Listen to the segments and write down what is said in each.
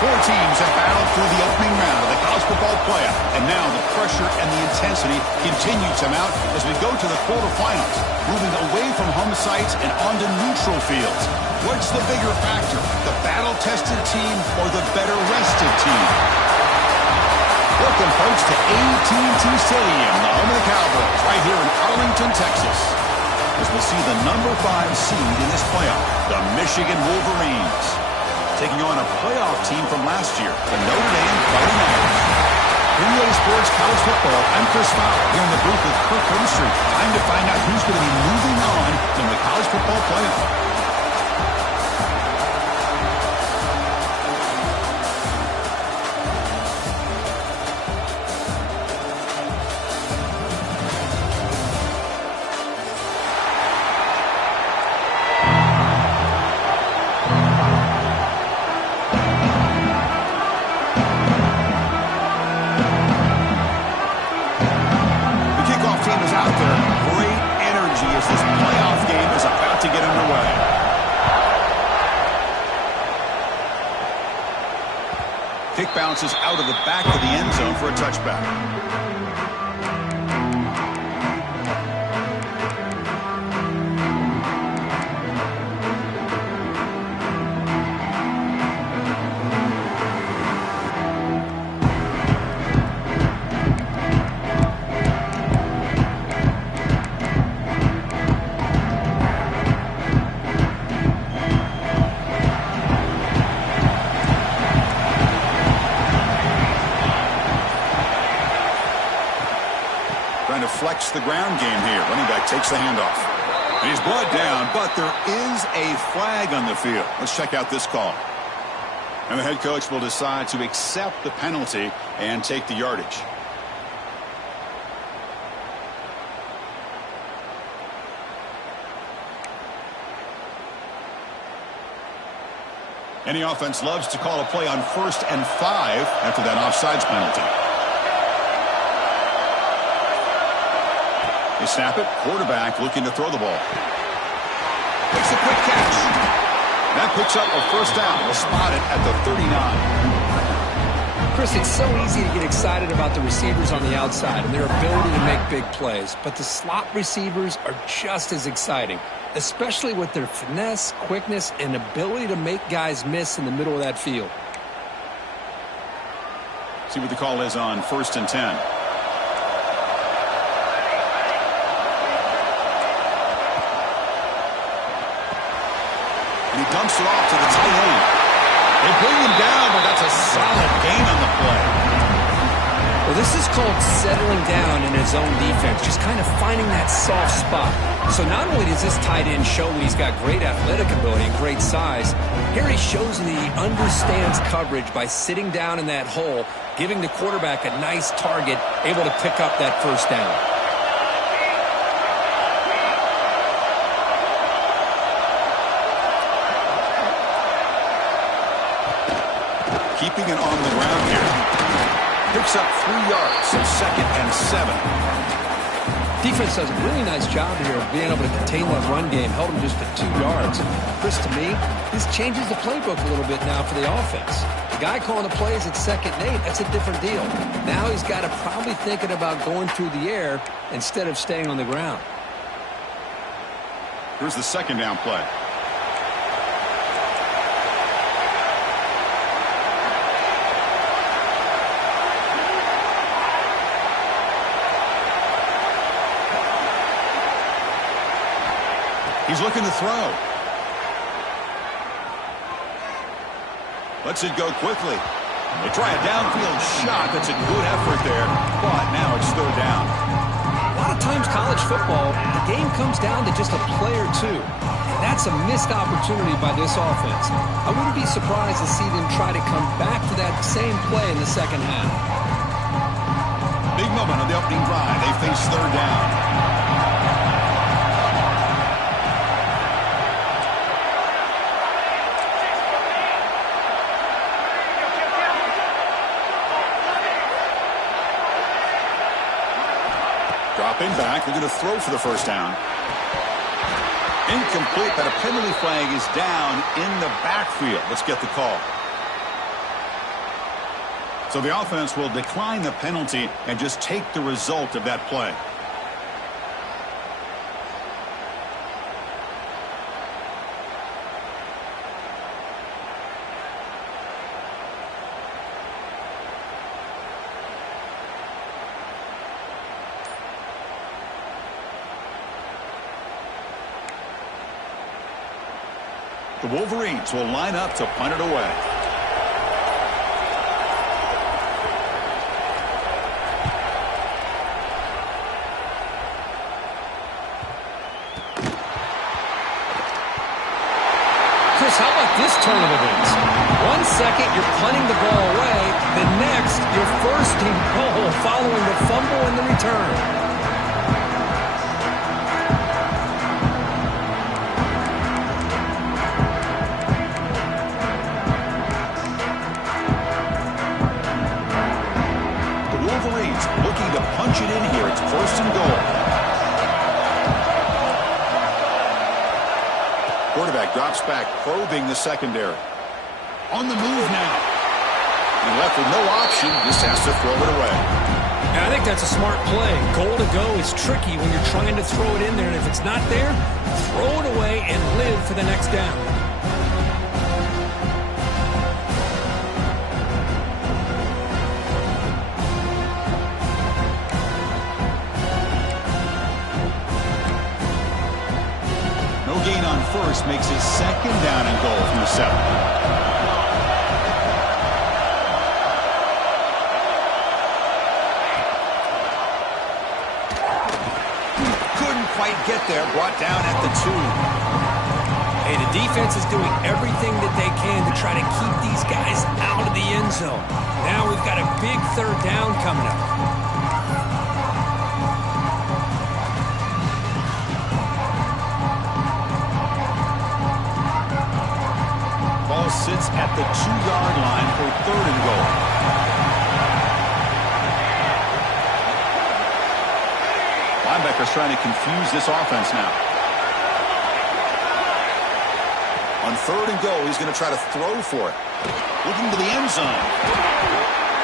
Four teams have battled through the opening round of the college football playoff, and now the pressure and the intensity continue to mount as we go to the quarterfinals, moving away from home sites and onto neutral fields. What's the bigger factor, the battle-tested team or the better-rested team? Welcome, folks, to AT&T Stadium, the home of the Cowboys, right here in Arlington, Texas, as we see the number 5 seed in this playoff, the Michigan Wolverines, taking on a playoff team from last year, the Notre Dame Fighting Irish. In the Sports College Football, I'm Chris Fowler here in the booth with Kirk Herbstreit. Time to find out who's going to be moving on in the college football playoff. Kick bounces out of the back of the end zone for a touchback. Flex the ground game here. Running back takes the handoff. And he's brought down, but there is a flag on the field. Let's check out this call. And the head coach will decide to accept the penalty and take the yardage. Any offense loves to call a play on 1st and 5 after that offsides penalty. They snap it. Quarterback looking to throw the ball. Makes a quick catch. That picks up a first down. We'll spot it at the 39. Chris, it's so easy to get excited about the receivers on the outside and their ability to make big plays. But the slot receivers are just as exciting, especially with their finesse, quickness, and ability to make guys miss in the middle of that field. See what the call is on 1st and 10. He dumps it off to the tight end. They bring him down, but that's a solid gain on the play. Well, this is called settling down in his own defense, just kind of finding that soft spot. So not only does this tight end show he's got great athletic ability and great size, here he shows that he understands coverage by sitting down in that hole, giving the quarterback a nice target, able to pick up that first down. Keeping it on the ground here. Picks up 3 yards, so 2nd and 7. Defense does a really nice job here of being able to contain that run game, held him just at 2 yards. Chris, to me, this changes the playbook a little bit now for the offense. The guy calling the plays at 2nd and 8, that's a different deal. Now he's got to probably thinking about going through the air instead of staying on the ground. Here's the 2nd down play. He's looking to throw. Lets it go quickly. They try a downfield shot. That's a good effort there, but now it's 3rd down. A lot of times college football, the game comes down to just a play or two. And that's a missed opportunity by this offense. I wouldn't be surprised to see them try to come back to that same play in the second half. Big moment on the opening drive. They face 3rd down. Dropping back, they're going to throw for the first down. Incomplete, but a penalty flag is down in the backfield. Let's get the call. So the offense will decline the penalty and just take the result of that play. The Wolverines will line up to punt it away. Chris, how about this turn of events? 1 second, you're punting the ball away. The next, you're first and goal following the fumble and the return. Looking to punch it in here. It's first and goal. Quarterback drops back, probing the secondary. On the move now. He left with no option, just has to throw it away. Yeah, I think that's a smart play. Goal to go is tricky when you're trying to throw it in there, and if it's not there, throw it away and live for the next down. Gain on first makes his second down and goal from the 7. Couldn't quite get there, brought down at the 2. Hey, the defense is doing everything that they can to try to keep these guys out of the end zone. Now we've got a big third down coming up. Sits at the 2-yard line for third and goal. Linebacker's trying to confuse this offense now. On third and goal, he's going to try to throw for it. Looking to the end zone.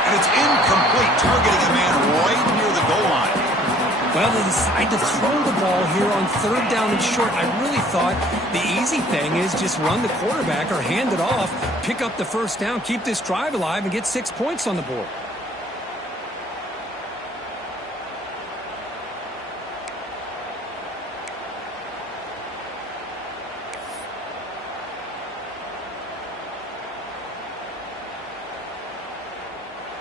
And it's incomplete, targeting a man right near the goal line. Well, they decide to throw the ball here on third down and short. I really thought the easy thing is just run the quarterback or hand it off, pick up the first down, keep this drive alive, and get 6 points on the board.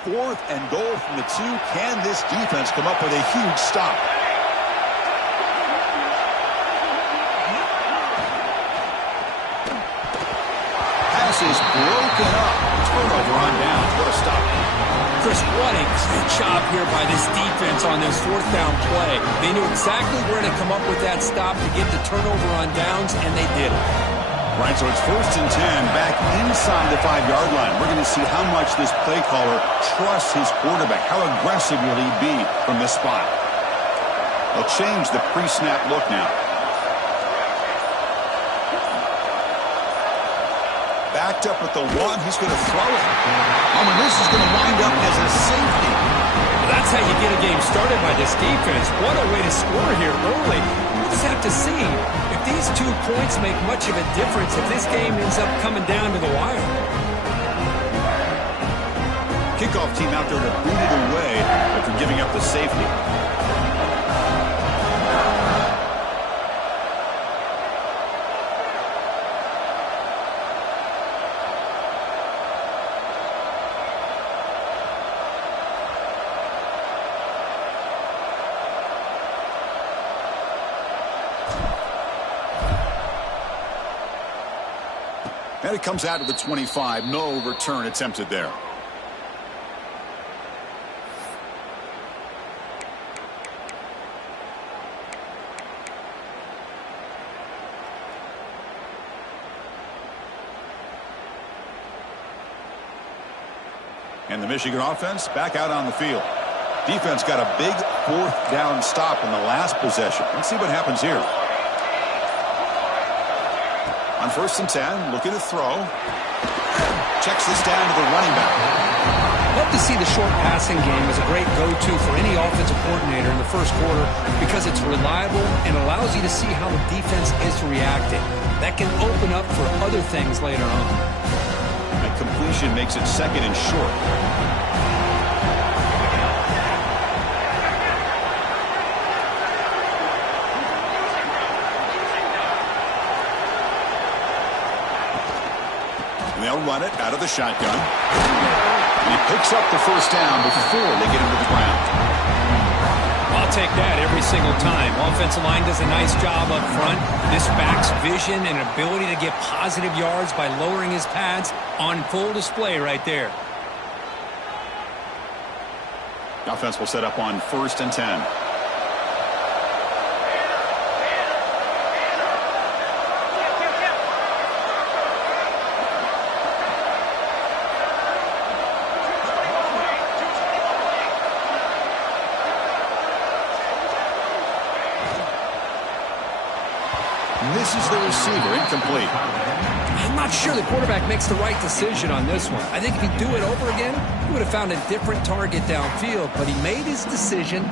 Fourth and goal from the 2. Can this defense come up with a huge stop? Pass is broken up. Turnover on downs. What a stop. Chris, what a great job here by this defense on this fourth down play. They knew exactly where to come up with that stop to get the turnover on downs, and they did it. Right, so it's first and 10 back inside the 5-yard line. We're going to see how much this play caller trusts his quarterback. How aggressive will he be from this spot? They'll change the pre-snap look now. Backed up at the 1. He's going to throw it. Oh, and this is going to wind up as a safety. Well, that's how you get a game started by this defense. What a way to score here early. We'll just have to see if these 2 points make much of a difference if this game ends up coming down to the wire. Kickoff team out there to boot it away after giving up the safety. And it comes out to the 25. No return attempted there. And the Michigan offense back out on the field. Defense got a big fourth down stop in the last possession. Let's see what happens here. On first and 10, looking to throw. Checks this down to the running back. What love to see the short passing game as a great go-to for any offensive coordinator in the first quarter because it's reliable and allows you to see how the defense is reacting. That can open up for other things later on. That completion makes it second and short. They'll run it out of the shotgun. And he picks up the first down before they get him to the ground. I'll take that every single time. Offensive line does a nice job up front. This back's vision and ability to get positive yards by lowering his pads on full display right there. The offense will set up on 1st and 10. Misses the receiver, incomplete. I'm not sure the quarterback makes the right decision on this one. I think if he'd do it over again, he would have found a different target downfield, but he made his decision.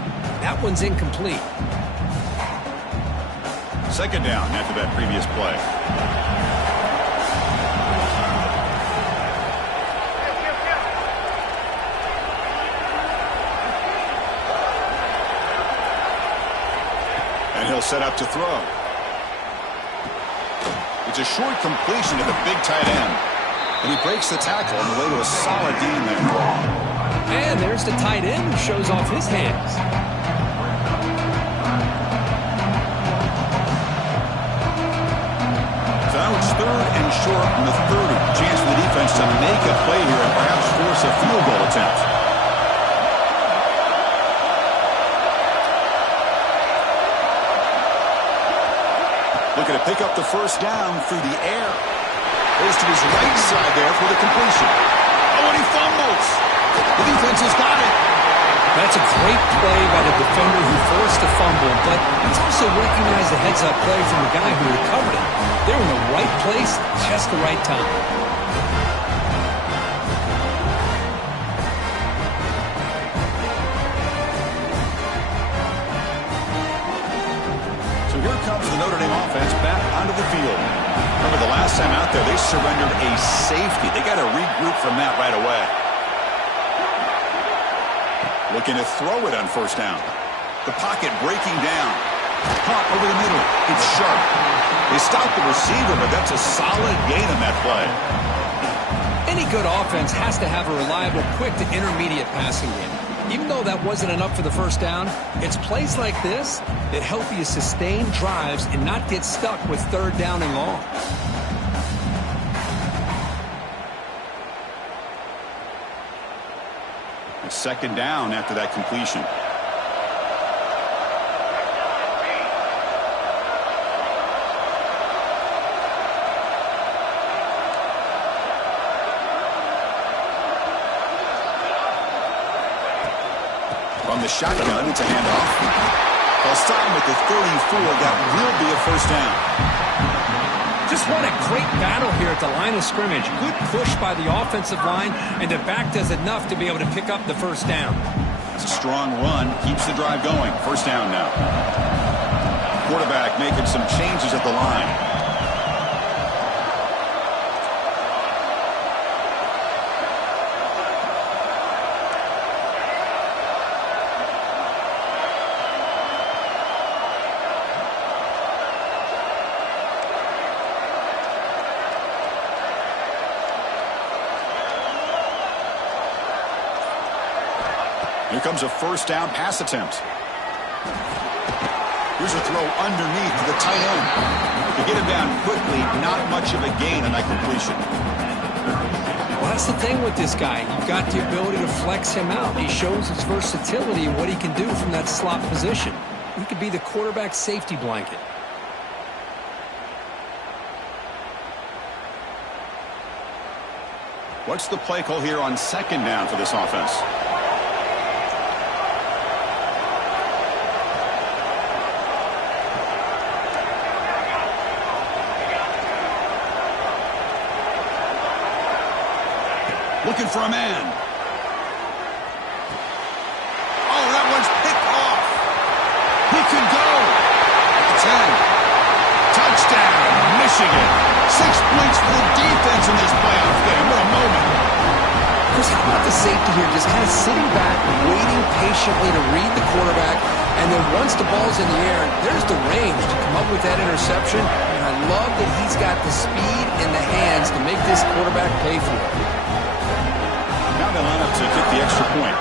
That one's incomplete. Second down after that previous play. And he'll set up to throw. It's a short completion to the big tight end. And he breaks the tackle on the way to a solid gain there. And there's the tight end who shows off his hands. So now it's 3rd and short on the 30. Chance for the defense to make a play here and perhaps force a field goal attempt. Looking to pick up the first down through the air. Goes to his right side there for the completion. Oh, and he fumbles. The defense has got it. That's a great play by the defender who forced the fumble, but it's also recognized the heads-up play from the guy who recovered it. They're in the right place, just the right time. Here comes the Notre Dame offense back onto the field. Remember the last time out there, they surrendered a safety. They got to regroup from that right away. Looking to throw it on first down. The pocket breaking down. Pop over the middle. It's sharp. They stopped the receiver, but that's a solid gain on that play. Any good offense has to have a reliable, quick to intermediate passing game. Even though that wasn't enough for the first down, it's plays like this that help you sustain drives and not get stuck with 3rd down and long. It's 2nd down after that completion. From the shotgun, it's a handoff. They'll stop him at the 34. That will be a first down. Just what a great battle here at the line of scrimmage. Good push by the offensive line, and the back does enough to be able to pick up the first down. It's a strong run. Keeps the drive going. First down now. Quarterback making some changes at the line. Here comes a first down pass attempt. Here's a throw underneath to the tight end. To get him down quickly, not much of a gain on that completion. Well, that's the thing with this guy. You've got the ability to flex him out. He shows his versatility and what he can do from that slot position. He could be the quarterback safety blanket. What's the play call here on 2nd down for this offense? Looking for a man. points for the defense in this playoff game. What a moment. Chris, how about the safety here? Just kind of sitting back, waiting patiently to read the quarterback, and then once the ball's in the air, there's the range to come up with that interception. And I love that he's got the speed in the hands to make this quarterback pay for it. Now they line up to kick the extra point.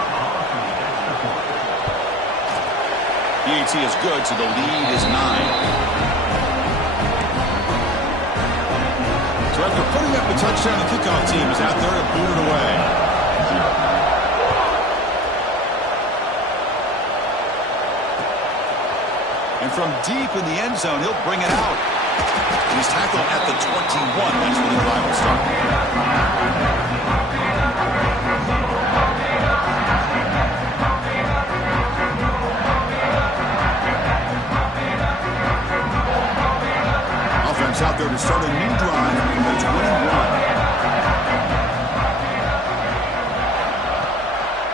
PAT is good, so the lead is 9. So after putting up a touchdown, the kickoff team is out there to boot it away. And from deep in the end zone, he'll bring it out. He's tackled at the 21. That's where the drive will start. Offense out there to start a new drive from the 21.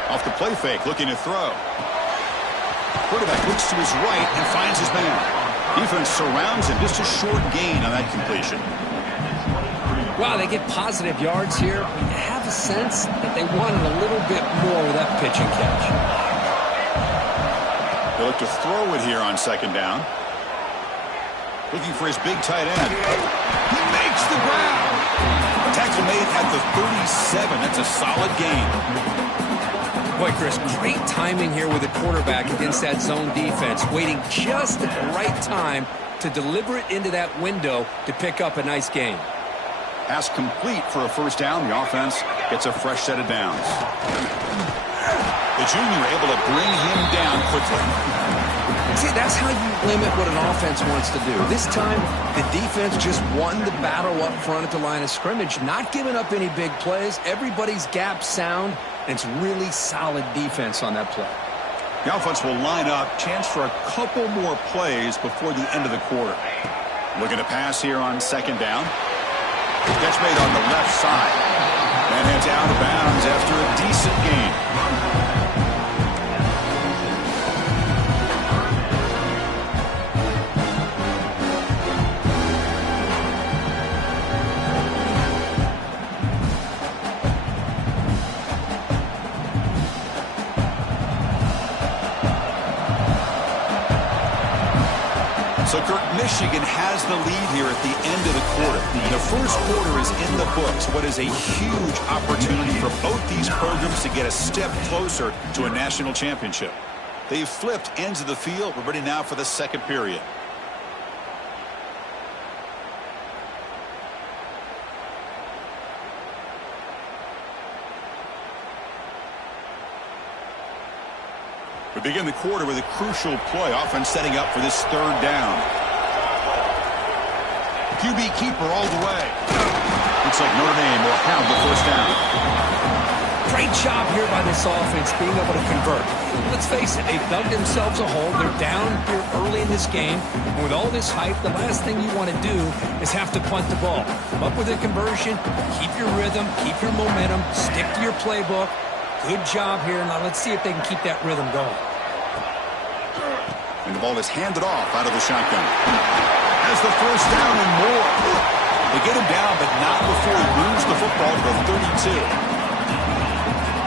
Off the play fake, looking to throw. Quarterback looks to his right and finds his man. Defense surrounds him. Just a short gain on that completion. Wow, they get positive yards here, but you have a sense that they wanted a little bit more with that pitch and catch. They look to throw it here on second down. Looking for his big tight end. He makes the ground. Tackle made at the 37. That's a solid gain. Boy, Chris, great timing here with the quarterback against that zone defense, waiting just at the right time to deliver it into that window to pick up a nice gain. Pass complete for a first down. The offense gets a fresh set of downs. The junior able to bring him down quickly. See, that's how you limit what an offense wants to do. This time, the defense just won the battle up front at the line of scrimmage, not giving up any big plays. Everybody's gap sound, and it's really solid defense on that play. The offense will line up. Chance for a couple more plays before the end of the quarter. Looking to pass here on second down. Catch made on the left side. And heads out of bounds after a decent gain. So, Kirk, Michigan has the lead here at the end of the quarter. The first quarter is in the books. What is a huge opportunity for both these programs to get a step closer to a national championship. They've flipped ends of the field. We're ready now for the second period. We begin the quarter with a crucial play. Offense setting up for this third down. QB keeper all the way. Looks like Notre Dame will have the first down. Great job here by this offense being able to convert. Let's face it, they've dug themselves a hole. They're down here early in this game. And with all this hype, the last thing you want to do is have to punt the ball. Come up with a conversion, keep your rhythm, keep your momentum, stick to your playbook. Good job here. Now let's see if they can keep that rhythm going. And the ball is handed off out of the shotgun. Has the first down and more. They get him down, but not before he moves the football to the 32.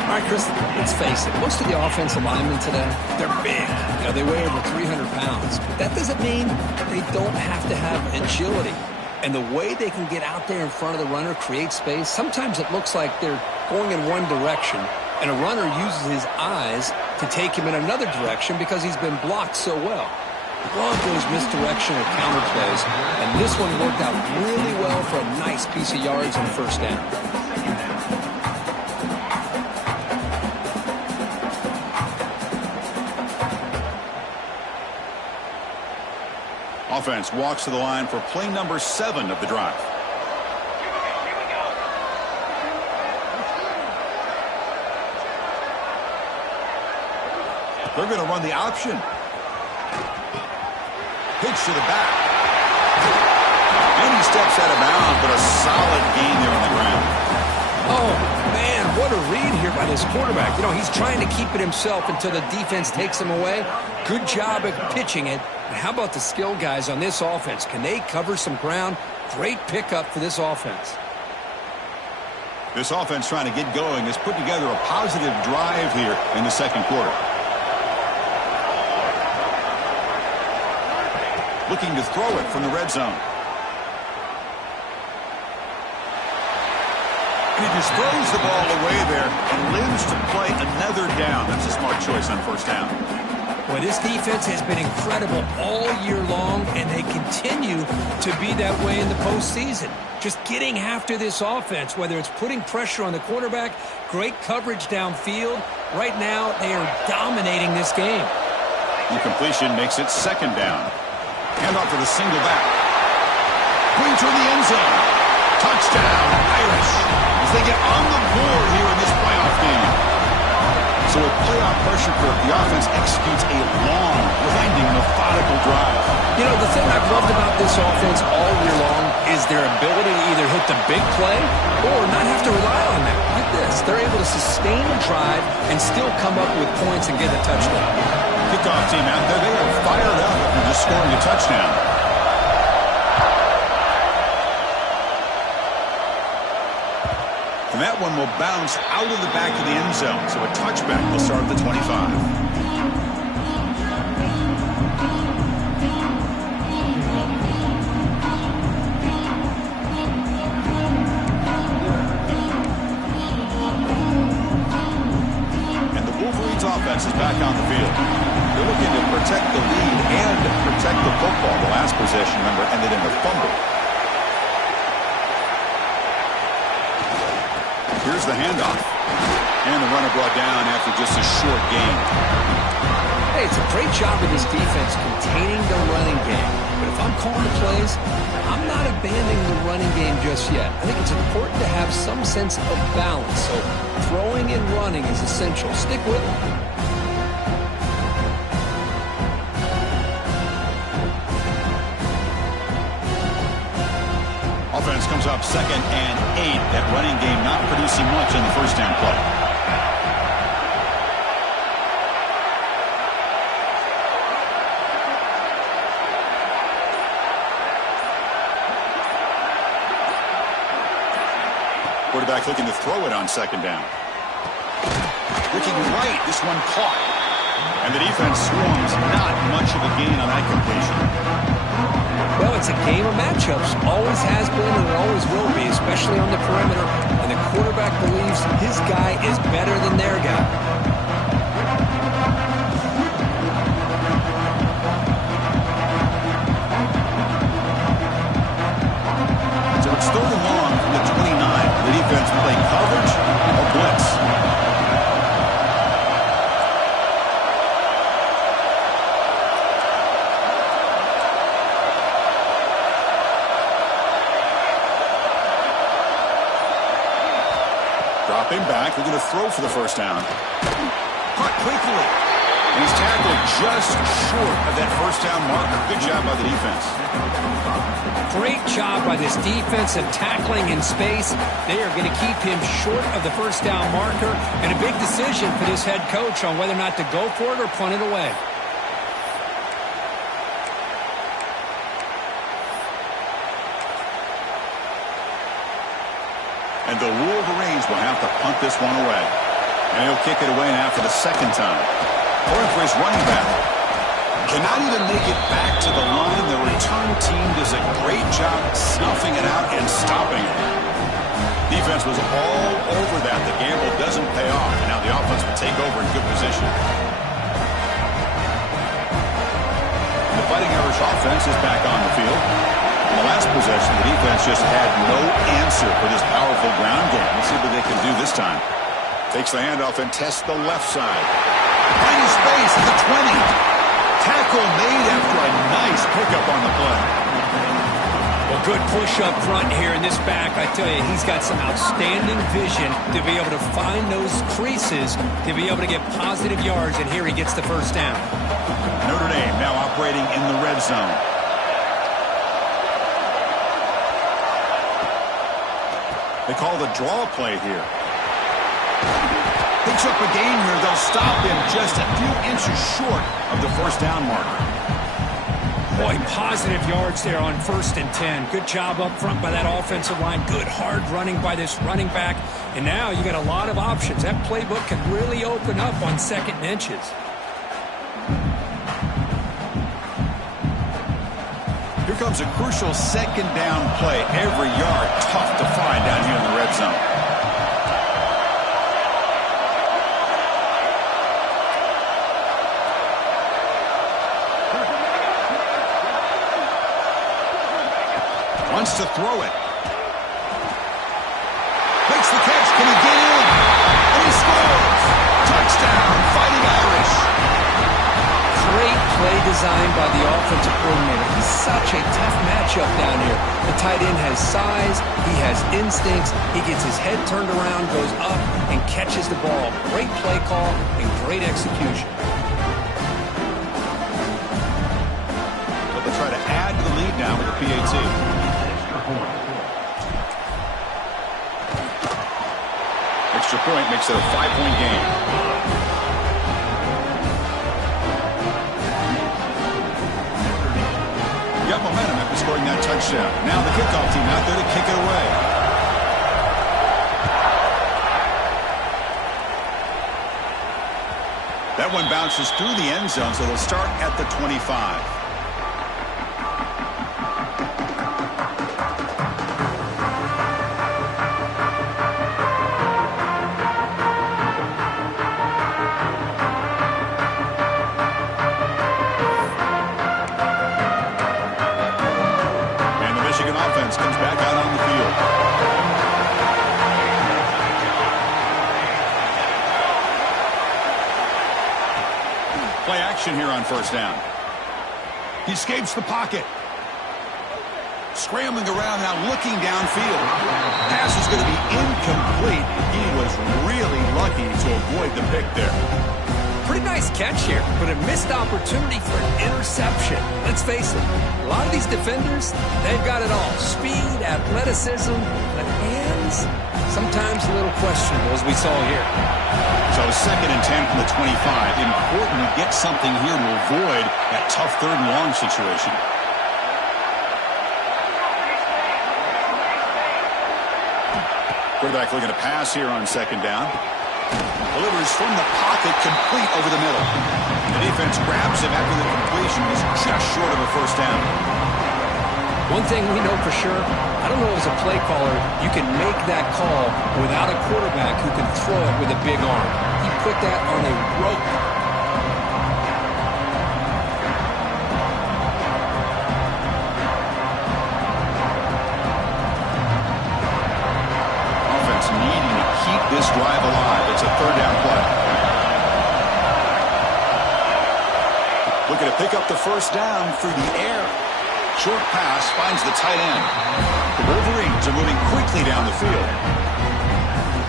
All right, Chris, let's face it. Most of the offensive linemen today, they're big. You know, they weigh over 300 pounds. But that doesn't mean they don't have to have agility. And the way they can get out there in front of the runner, create space, sometimes it looks like they're going in one direction, and a runner uses his eyes to take him in another direction because he's been blocked so well. Love those misdirection or counter plays, and this one worked out really well for a nice piece of yards and first down. Offense walks to the line for play number 7 of the drive. They're going to run the option. Pitch to the back. And he steps out of bounds, but a solid gain there on the ground. Oh, man, what a read here by this quarterback. You know, he's trying to keep it himself until the defense takes him away. Good job at pitching it. And how about the skill guys on this offense? Can they cover some ground Great pickup for this offense. This offense trying to get going has put together a positive drive here in the second quarter. Looking to throw it from the red zone. And he just throws the ball away there and lives to play another down. That's a smart choice on first down. Well, this defense has been incredible all year long, and they continue to be that way in the postseason. Just getting after this offense, whether it's putting pressure on the quarterback, great coverage downfield. Right now, they are dominating this game. Incompletion makes it second down. Handoff to the single back. Going toward the end zone. Touchdown, Irish, as they get on the board here in this playoff game. So with playoff pressure grip, the offense executes a long, winding, methodical drive. You know, the thing I've loved about this offense all year long is their ability to either hit the big play or not have to rely on that. Like this, they're able to sustain a drive and still come up with points and get a touchdown. Kickoff team out there, they are fired up after just scoring a touchdown. And that one will bounce out of the back of the end zone. So a touchback will start at the 25. And the Wolverines offense is back on the field. They're looking to protect the lead and protect the football. The last possession, remember, ended in a fumble. Here's the handoff. And the runner brought down after just a short gain. Hey, it's a great job of this defense containing the running game. But if I'm calling the plays, I'm not abandoning the running game just yet. I think it's important to have some sense of balance. So throwing and running is essential. Stick with it. Offense comes up 2nd and 8. That running game not producing much on the first down play. Quarterback looking to throw it on second down. Looking right, this one caught. And the defense swarms, not much of a gain on that completion. Well, it's a game of matchups. Always has been and it always will be, especially on the perimeter. And the quarterback believes his guy is better than their guy. So it's 3rd and long from the 29. The defense playing coverage or blitz. Dropping back, they're going to throw for the first down. Caught quickly. And he's tackled just short of that first down marker. Good job by the defense. Great job by this defense of tackling in space. They are going to keep him short of the first down marker. And a big decision for this head coach on whether or not to go for it or punt it away. And the Wolverines will have to punt this one away. And he'll kick it away now for the second time. Going for his running back. Cannot even make it back to the line. The return team does a great job snuffing it out and stopping it. Defense was all over that. The gamble doesn't pay off. And now the offense will take over in good position. The Fighting Irish offense is back on the field. In the last possession, the defense just had no answer for this powerful ground game. Let's see what they can do this time. Takes the handoff and tests the left side. Finding space at the 20. Tackle made after a nice pickup on the play. Well, good push up front here in this back. I tell you, he's got some outstanding vision to be able to find those creases, to be able to get positive yards, and here he gets the first down. Notre Dame now operating in the red zone. They call the draw play here. Picks up a gain here. They'll stop him just a few inches short of the first down marker. Boy, positive yards there on 1st and 10. Good job up front by that offensive line. Good hard running by this running back. And now you got a lot of options. That playbook can really open up on 2nd and inches. Here comes a crucial 2nd down play. Every yard tough to find down here in the red zone. Wants to throw it. Makes the catch. Can he get in? And he scores. Touchdown, Fighting Irish. Great play design by the offensive coordinator. He's such a tough matchup down here. The tight end has size. He has instincts. He gets his head turned around, goes up, and catches the ball. Great play call and great execution. But they try to add to the lead now with the PAT. Extra point makes it a 5-point game. Got momentum after scoring that touchdown. Now the kickoff team out there to kick it away. That one bounces through the end zone, so they'll start at the 25. Comes back out on the field. Play action here on 1st down. He escapes the pocket. Scrambling around now, looking downfield. Pass is going to be incomplete. He was really lucky to avoid the pick there. Pretty nice catch here, but a missed opportunity for an interception. Let's face it, a lot of these defenders, they've got it all. Speed, athleticism, but hands, sometimes a little questionable, as we saw here. So 2nd and 10 from the 25. Important to get something here to avoid that tough 3rd and long situation. Quarterback looking to pass here on 2nd down. Delivers from the pocket, complete over the middle. The defense grabs him after the completion. He's just short of a 1st down. One thing we know for sure, I don't know as a play caller, you can make that call without a quarterback who can throw it with a big arm. He put that on a rope. Offense needing to keep this drive alive. It's a 3rd down play. Looking to pick up the 1st down through the air. Short pass finds the tight end. The Wolverines are moving quickly down the field.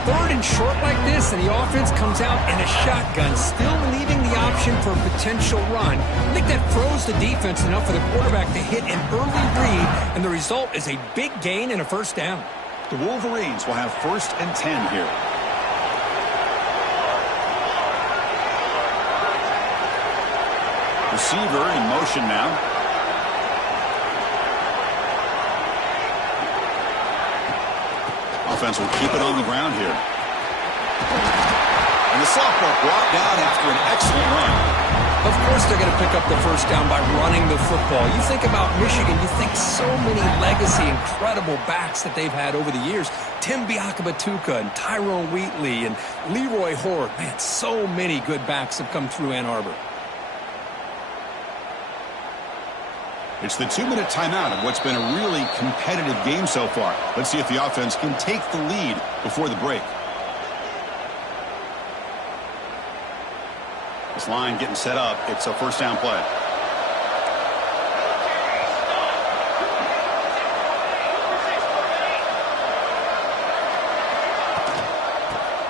3rd and short like this, and the offense comes out in a shotgun, still leaving the option for a potential run. I think that throws the defense enough for the quarterback to hit an early read, and the result is a big gain and a 1st down. The Wolverines will have 1st and 10 here. Receiver in motion now. Offense will keep it on the ground here. And the sophomore brought down after an excellent run. Of course they're going to pick up the 1st down by running the football. You think about Michigan, you think so many legacy, incredible backs that they've had over the years. Tim Biakabatuka and Tyrone Wheatley and Leroy Horde. Man, so many good backs have come through Ann Arbor. It's the 2-minute timeout of what's been a really competitive game so far. Let's see if the offense can take the lead before the break. This line getting set up. It's a 1st down play.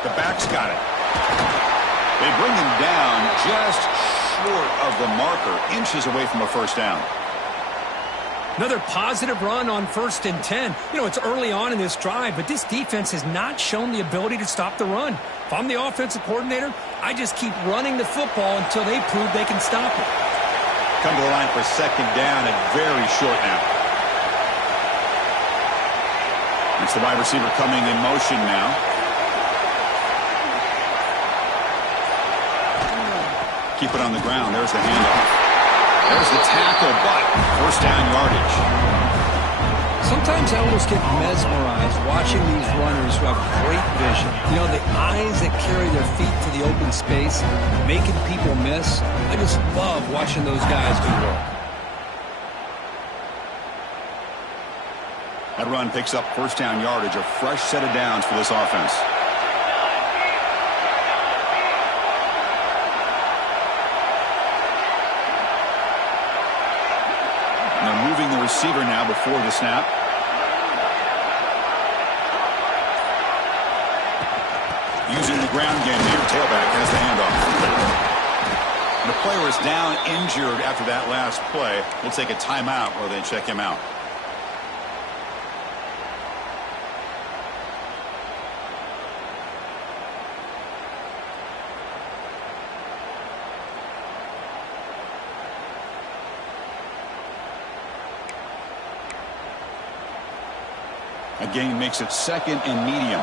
The back's got it. They bring him down just short of the marker, inches away from a 1st down. Another positive run on 1st and 10. You know, it's early on in this drive, but this defense has not shown the ability to stop the run. If I'm the offensive coordinator, I just keep running the football until they prove they can stop it. come to the line for second down and very short now. It's the wide receiver coming in motion now. Keep it on the ground. There's the handoff. There's the tackle, but first down yardage. Sometimes I almost get mesmerized watching these runners who have great vision. You know, the eyes that carry their feet to the open space, making people miss. I just love watching those guys do work. That run picks up first down yardage, a fresh set of downs for this offense. And they're moving the receiver now before the snap. Using the ground game here. Tailback has the handoff. And the player is down injured after that last play. We'll take a timeout while they check him out. A gain makes it second and medium.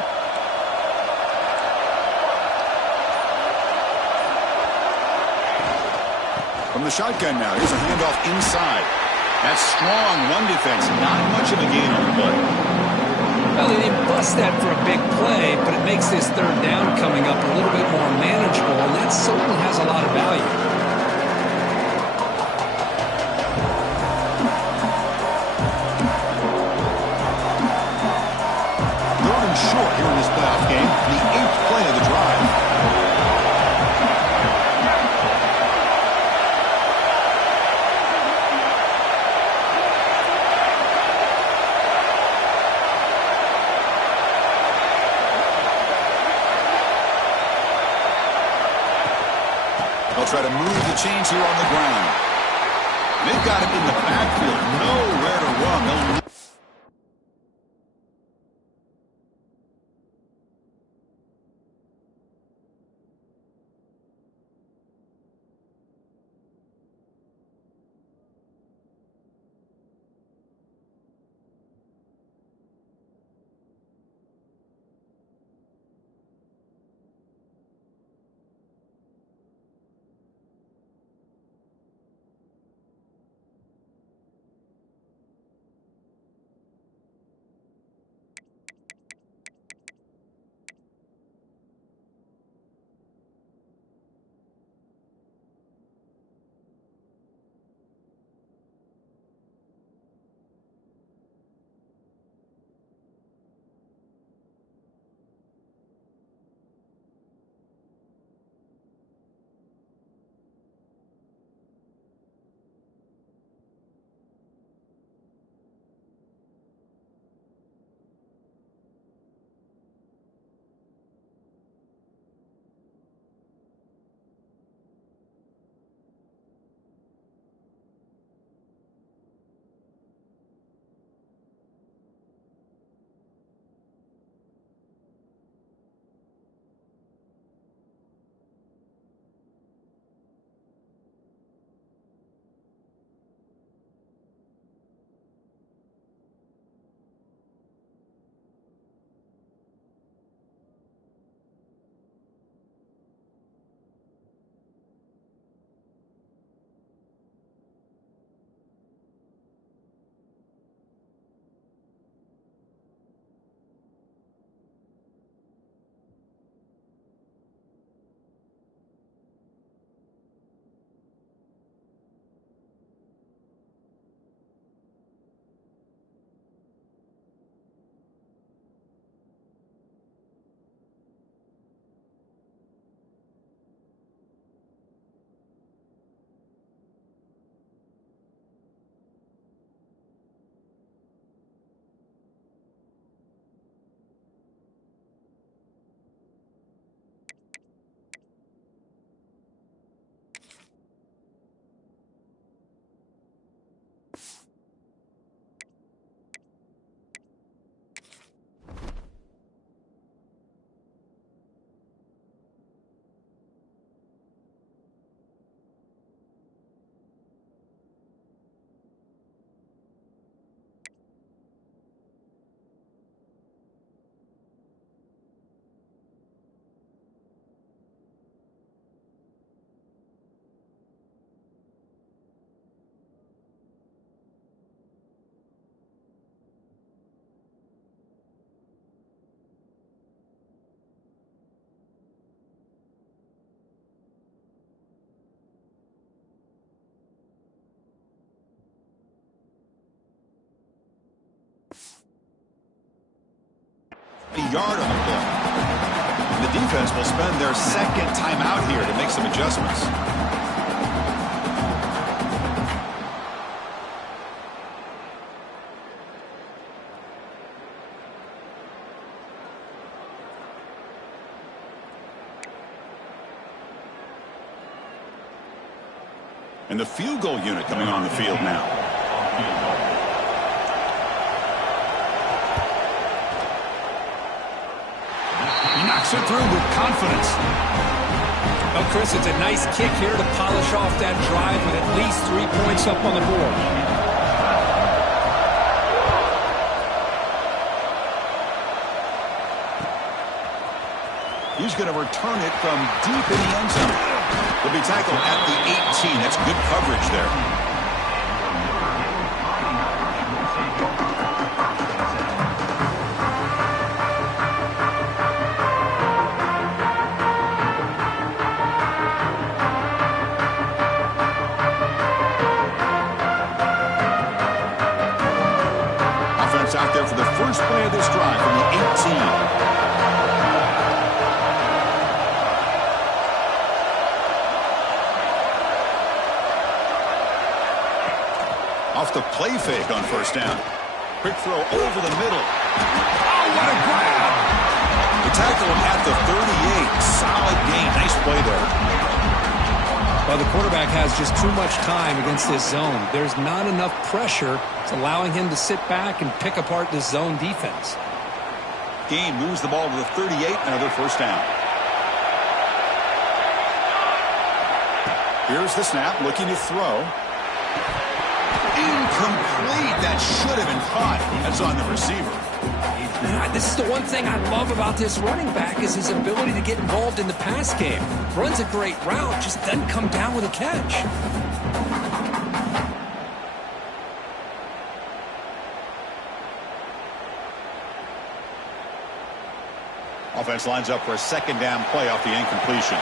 From the shotgun now, here's a handoff inside. That's strong run defense. Not much of a gain on the play. Well, they didn't bust that for a big play, but it makes this third down coming up a little bit more manageable, and that certainly has a lot of value. Third and short here in this playoff game. The 8th play of the drive. They'll try to move the chains here on the ground. They've got him in the backfield. Nowhere to run. They'll yard on the play. And the defense will spend their second timeout here to make some adjustments. And the field goal unit coming on the field now. He knocks it through with confidence. Well, Chris, it's a nice kick here to polish off that drive with at least 3 points up on the board. He's going to return it from deep in the end zone. He'll be tackled at the 18. That's good coverage there. Offense out there for the first play of this drive from the 18. Off the play fake on first down. Quick throw over the middle. Oh, what a grab! The tackle at the 38. Solid gain. Nice play there. Well, the quarterback has just too much time against this zone. There's not enough pressure. It's allowing him to sit back and pick apart this zone defense. Game moves the ball to the 38. Another first down. Here's the snap. Looking to throw. Incomplete. That should have been caught. That's on the receiver. This is the one thing I love about this running back is his ability to get involved in the pass game. Runs a great route, just doesn't come down with a catch. Offense lines up for a second down play off the incompletion.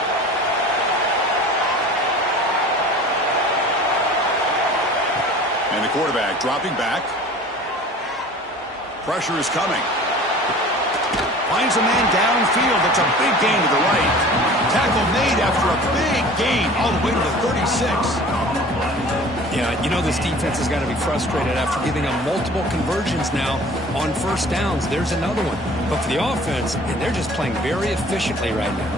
And the quarterback dropping back. Pressure is coming. Finds a man downfield. It's a big gain to the right. Tackle made after a big gain all the way to the 36. Yeah, you know this defense has got to be frustrated after giving them multiple conversions now on first downs. There's another one. But for the offense, and they're just playing very efficiently right now.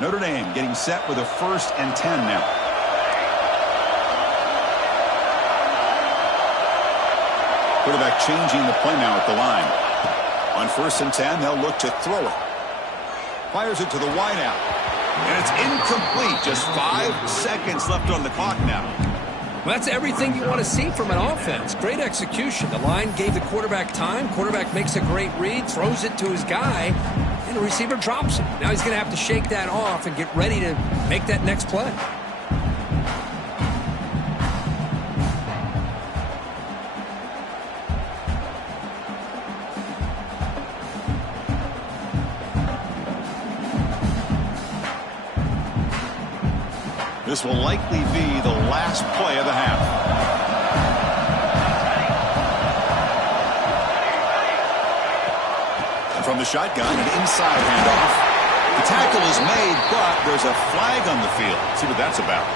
Notre Dame getting set with a 1st and 10 now. Quarterback changing the play now at the line. On 1st and 10, they'll look to throw it. Fires it to the wideout. And it's incomplete. Just 5 seconds left on the clock now. Well, that's everything you want to see from an offense. Great execution. The line gave the quarterback time. Quarterback makes a great read, throws it to his guy, and the receiver drops it. Now he's going to have to shake that off and get ready to make that next play. This will likely be the last play of the half. And from the shotgun, an inside handoff. The tackle is made, but there's a flag on the field. Let's see what that's about.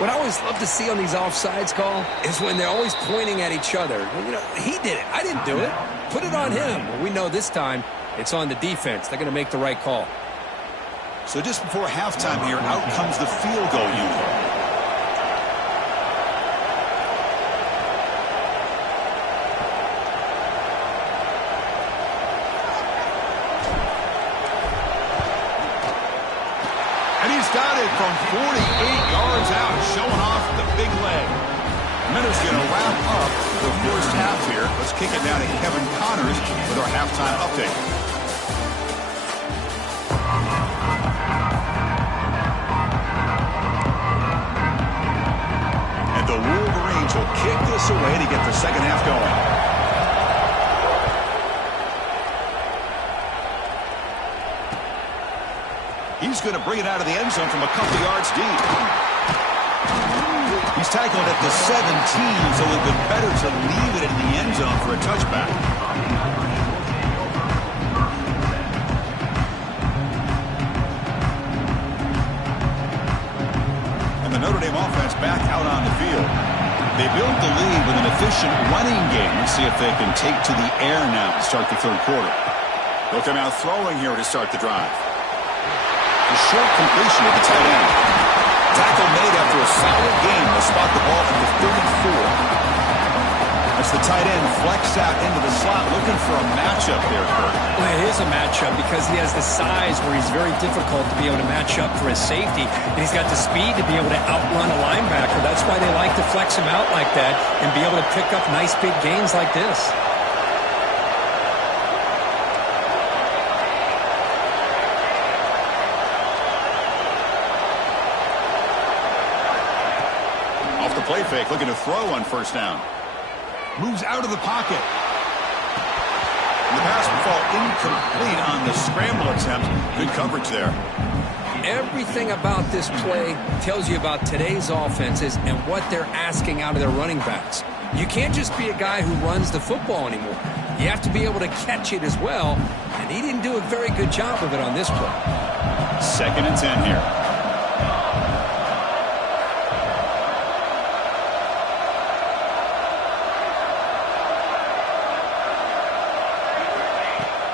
What I always love to see on these offsides call is when they're always pointing at each other. You know, he did it. I didn't do it. Put it on him. Well, we know this time it's on the defense. They're going to make the right call. So just before halftime here, out comes the field goal unit. And he's got it from 48 yards out, showing off the big leg. Minutes going to wrap up the first half here. Let's kick it down to Kevin Connors with our halftime update. The Wolverines will kick this away to get the second half going. He's going to bring it out of the end zone from a couple yards deep. He's tackled at the 17, so it would have been better to leave it in the end zone for a touchback. And the Notre Dame offense back out on the field. They build the lead with an efficient running game. Let's see if they can take to the air now to start the third quarter. They'll come out throwing here to start the drive. A short completion at the tight end. Tackle made after a solid game to spot the ball at the 34. As the tight end flex out into the slot, looking for a matchup there, Kurt. Well, it is a matchup because he has the size where he's very difficult to be able to match up for his safety. And he's got the speed to be able to outrun a linebacker. That's why they like to flex him out like that and be able to pick up nice big gains like this. Play fake, looking to throw on first down. Moves out of the pocket. And the pass will fall incomplete on the scramble attempt. Good coverage there. Everything about this play tells you about today's offenses and what they're asking out of their running backs. You can't just be a guy who runs the football anymore. You have to be able to catch it as well, and he didn't do a very good job of it on this play. 2nd and 10 here.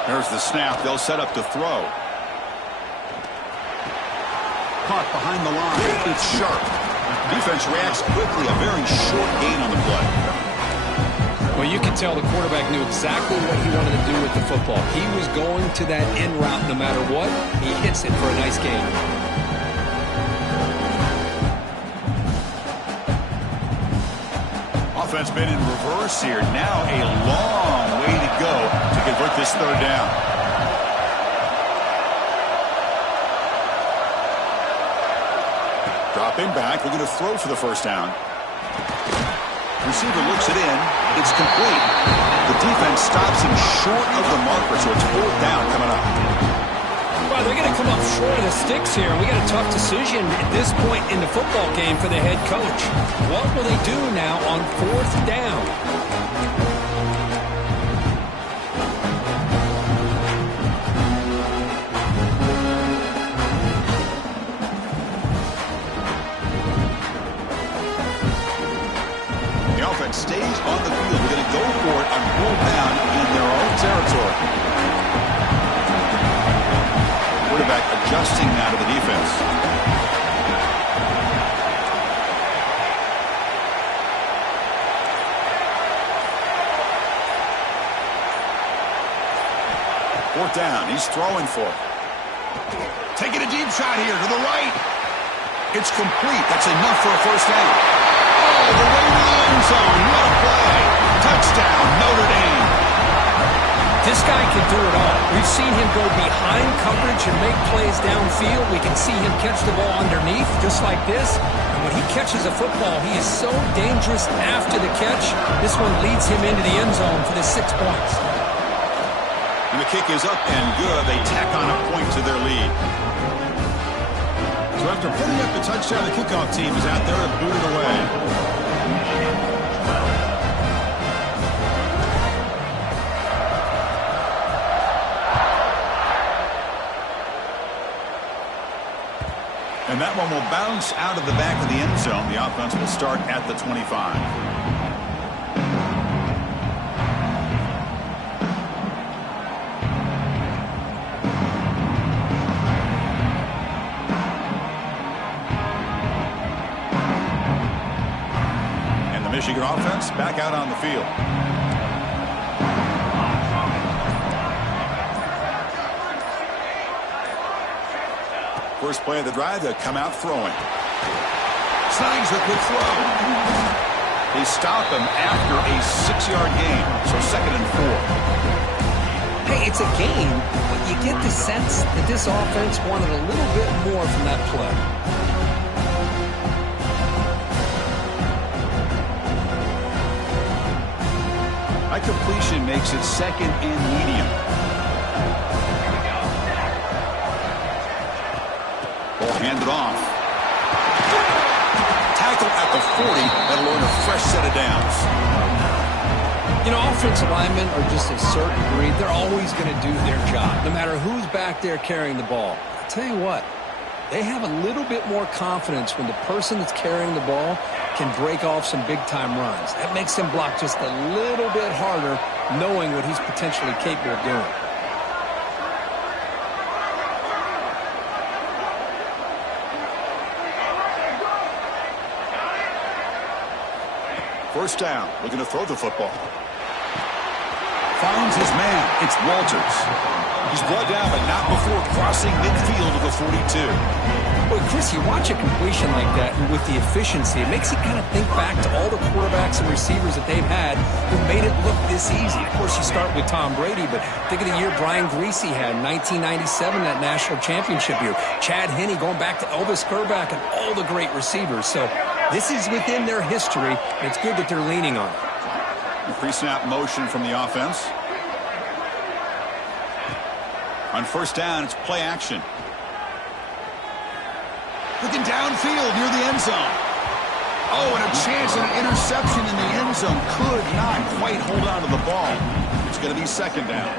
There's the snap. They'll set up to throw. Caught behind the line. It's sharp. Defense reacts quickly. A very short gain on the play. Well, you can tell the quarterback knew exactly what he wanted to do with the football. He was going to that end route no matter what. He hits it for a nice gain. Offense been in reverse here. Now a long way to go to convert this third down. Dropping back, looking to throw for the first down. Receiver looks it in. It's complete. The defense stops him short of the marker, so it's 4th down coming up. Well, they're going to come up short of the sticks here. We got a tough decision at this point in the football game for the head coach. What will they do now on 4th down? The offense stays on the field. They're going to go for it on 4th down in their own territory. Quarterback adjusting now to the defense. Fourth down. He's throwing for it. Taking a deep shot here to the right. It's complete. That's enough for a first down. Oh, the way to the end zone. What a play. Touchdown, Notre Dame. This guy can do it all. We've seen him go behind coverage and make plays downfield. We can see him catch the ball underneath, just like this. And when he catches a football, he is so dangerous after the catch. This one leads him into the end zone for the 6 points. And the kick is up and good. They tack on a point to their lead. So after putting up the touchdown, the kickoff team is out there to boot it away. And that one will bounce out of the back of the end zone. The offense will start at the 25. And the Michigan offense back out on the field. First play of the drive, they'll come out throwing. Snags the quick throw. They stop him after a 6-yard gain, so 2nd and 4. Hey, it's a game, but you get the sense that this offense wanted a little bit more from that play. High completion makes it 2nd and medium. Ball handed off. tackle at the 40. That'll earn a fresh set of downs. You know, offensive linemen are just a certain breed. They're always going to do their job, no matter who's back there carrying the ball. I'll tell you what, they have a little bit more confidence when the person that's carrying the ball can break off some big-time runs. That makes him block just a little bit harder, knowing what he's potentially capable of doing. First down, looking to throw the football. Finds his man. It's Walters. He's brought down, but not before crossing midfield of the 42. Boy, Chris, you watch a completion like that, and with the efficiency, it makes you kind of think back to all the quarterbacks and receivers that they've had who made it look this easy. Of course, you start with Tom Brady, but think of the year Brian Greasy had in 1997, that national championship year. Chad Henne going back to Elvis Grbac and all the great receivers. So this is within their history, and it's good that they're leaning on it. Pre-snap motion from the offense. On first down, it's play action. Looking downfield near the end zone. Oh, and a chance at an interception in the end zone. Could not quite hold on to the ball. It's going to be second down.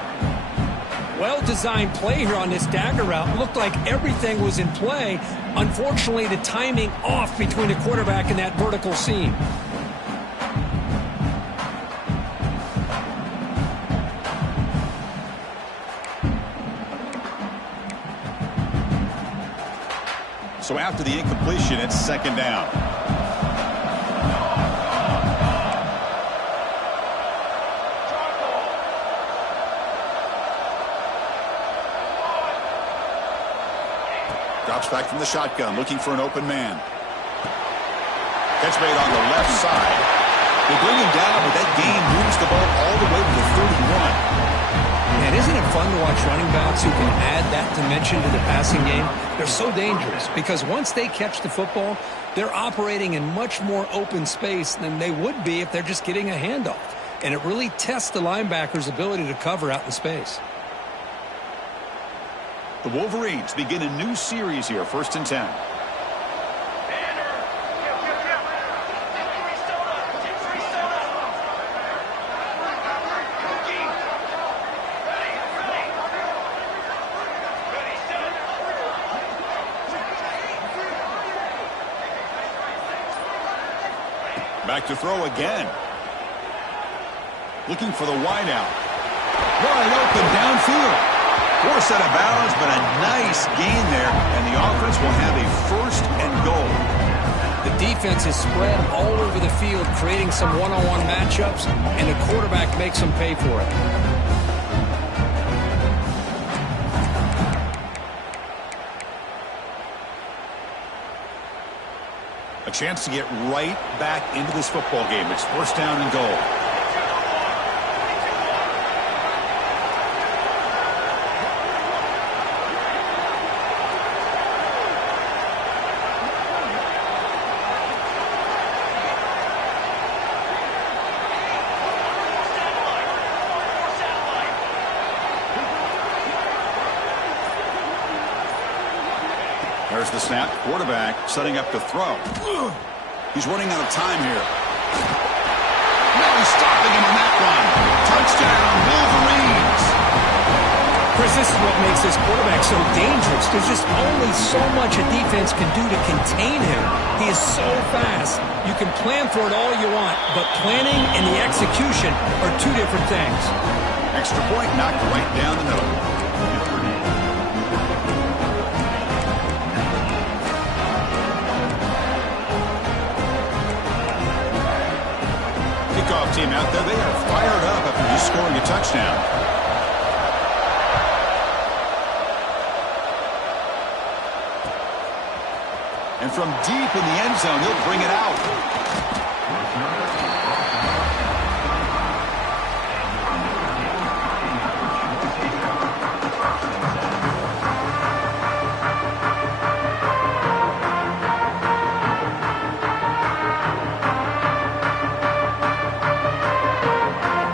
Well-designed play here on this dagger route. Looked like everything was in play. Unfortunately, the timing off between the quarterback and that vertical seam. So after the incompletion, it's second down. Drops back from the shotgun, looking for an open man. Catch made on the left side. They bring him down, but that gain moves the ball all the way to the 31. And isn't it fun to watch running backs who can add that dimension to the passing game? They're so dangerous because once they catch the football, they're operating in much more open space than they would be if they're just getting a handoff. And it really tests the linebacker's ability to cover out in space. The Wolverines begin a new series here, 1st and 10. Back to throw again. Looking for the wideout. Wide open downfield. Forced out of bounds, but a nice gain there, and the offense will have a 1st and goal. The defense is spread all over the field, creating some one-on-one matchups, and the quarterback makes them pay for it. A chance to get right back into this football game. It's 1st down and goal. There's the snap. Quarterback setting up to throw. He's running out of time here. Now he's stopping him on that one. Touchdown, Wolverines. Chris, this is what makes this quarterback so dangerous. There's just only so much a defense can do to contain him. He is so fast. You can plan for it all you want, but planning and the execution are two different things. Extra point knocked right down the middle. Kickoff team out there, they are fired up after just scoring a touchdown. And from deep in the end zone, he'll bring it out.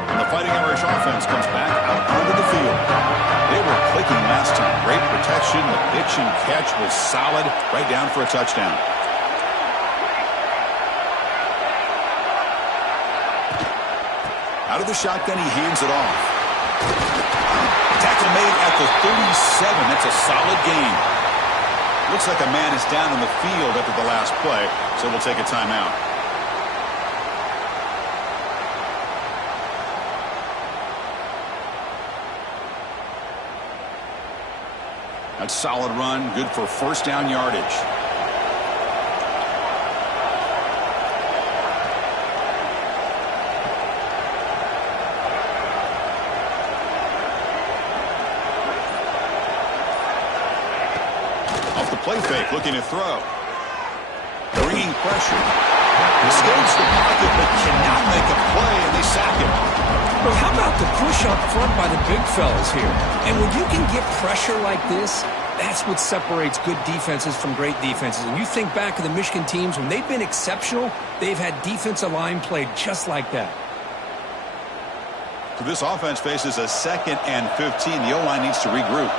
And the Fighting Irish offense comes back out onto the field. They were clicking last time. Great protection. The pitch and catch was solid. Right down for a touchdown. Out of the shotgun, he hands it off. Tackle made at the 37. That's a solid gain. Looks like a man is down on the field after the last play, so we'll take a timeout. That's a solid run, good for first down yardage. Off the play fake, looking to throw. Bringing pressure. Escapes the pocket, but cannot make a play, and they sack him. Well, how about the push up front by the big fellas here? And when you can get pressure like this, that's what separates good defenses from great defenses. And you think back to the Michigan teams, when they've been exceptional, they've had defensive line play just like that. So this offense faces a 2nd and 15. The O-line needs to regroup.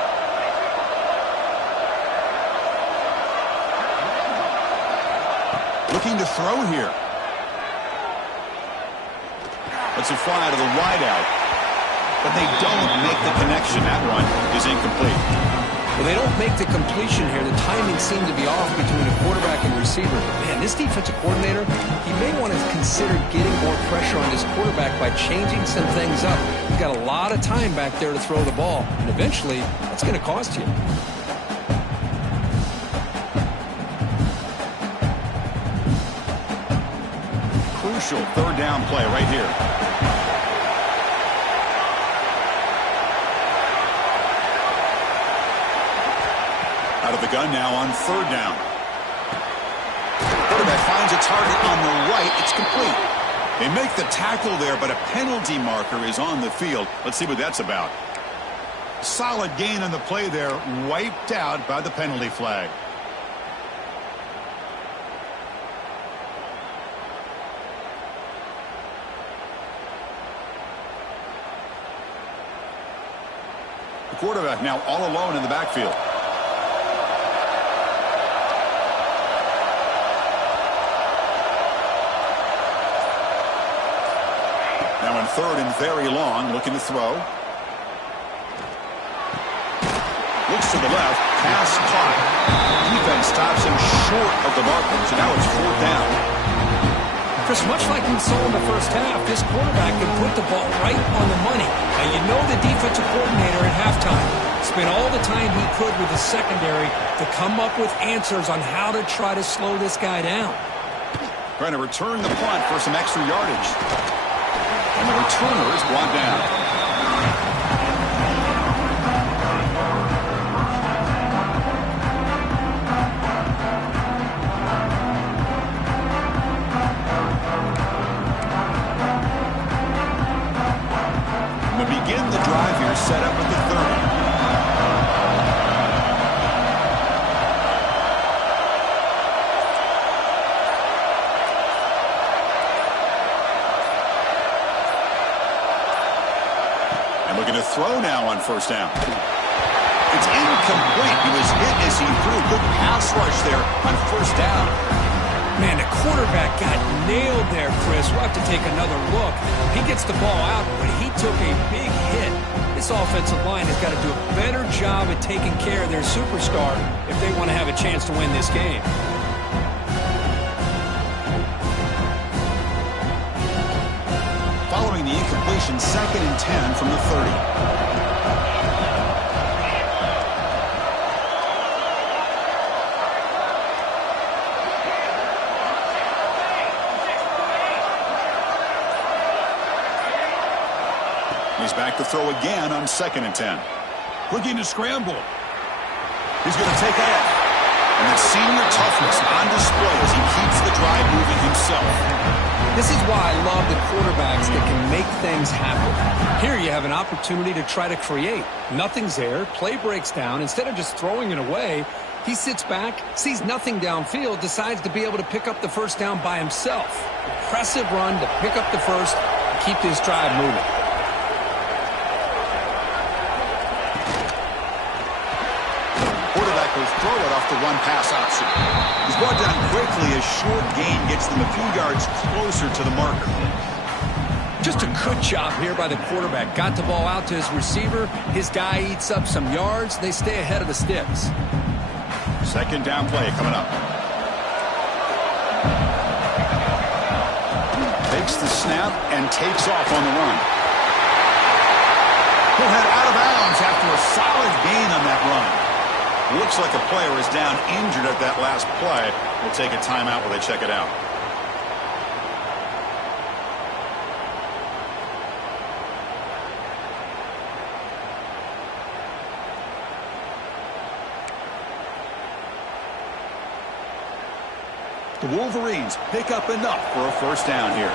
Looking to throw here. Let's it fly to the wideout. But they don't make the connection. That one is incomplete. Well, they don't make the completion here. The timing seemed to be off between the quarterback and the receiver. Man, this defensive coordinator, he may want to consider getting more pressure on his quarterback by changing some things up. He's got a lot of time back there to throw the ball. And eventually, that's going to cost you. Crucial 3rd down play right here. Out of the gun now on 3rd down. Quarterback finds a target on the right. It's complete. They make the tackle there, but a penalty marker is on the field. Let's see what that's about. Solid gain on the play there, wiped out by the penalty flag. The quarterback now all alone in the backfield. Now in 3rd and very long, looking to throw. Looks to the left, pass caught. Defense stops him short of the marker, so now it's 4th down. Chris, much like we saw in the first half, this quarterback can put the ball right on the money. Now, you know the defensive coordinator at halftime spent all the time he could with the secondary to come up with answers on how to try to slow this guy down. Trying to return the punt for some extra yardage. And the returner is brought down. Begin the drive here, set up at the 30. And looking to throw now on 1st down. It's incomplete. He was hit as he threw a good pass rush there on 1st down. Man, the quarterback got nailed there, Chris. We'll have to take another look. He gets the ball out, but he took a big hit. This offensive line has got to do a better job at taking care of their superstar if they want to have a chance to win this game. Following the incompletion, 2nd and 10 from the 30. He's back to throw again on 2nd and 10. Looking to scramble. He's going to take off. And that senior toughness on display as he keeps the drive moving himself. This is why I love the quarterbacks that can make things happen. Here you have an opportunity to try to create. Nothing's there. Play breaks down. Instead of just throwing it away, he sits back, sees nothing downfield, decides to be able to pick up the 1st down by himself. Impressive run to pick up the 1st and keep this drive moving. Throw it off the one pass option. He's brought down quickly. A short gain gets them a few yards closer to the marker. Just a good job here by the quarterback. Got the ball out to his receiver. His guy eats up some yards. They stay ahead of the sticks. Second down play coming up. Takes the snap and takes off on the run. He'll head out of bounds after a solid gain on that run. Looks like a player is down injured at that last play. We'll take a timeout while they check it out. The Wolverines pick up enough for a first down here.